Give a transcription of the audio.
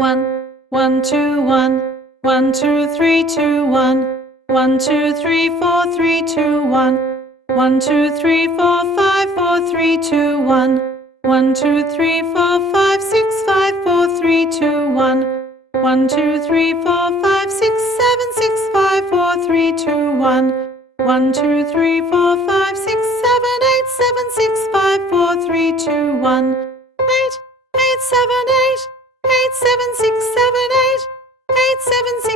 1, 1, 2, 1, 1, 2, 3, 2, 1, 1, 2, 3, 4, 3, 2, 1, 1, 2, 3, 4, 5, 4, 3, 2, 1, 1, 2, 3, 4, 5, 6, 5, 4, 3, 2, 1, 1, 2, 3, 4, 5, 6, 7, 6, 5, 4, 3, 2, 1, 1, 2, 3, 4, 5, 6, 7, 8, 7, 6, 5, 4, 3, 2, 1, 8, 8, 7, 8, 8, 7, 6, 7, 8, 8, 7,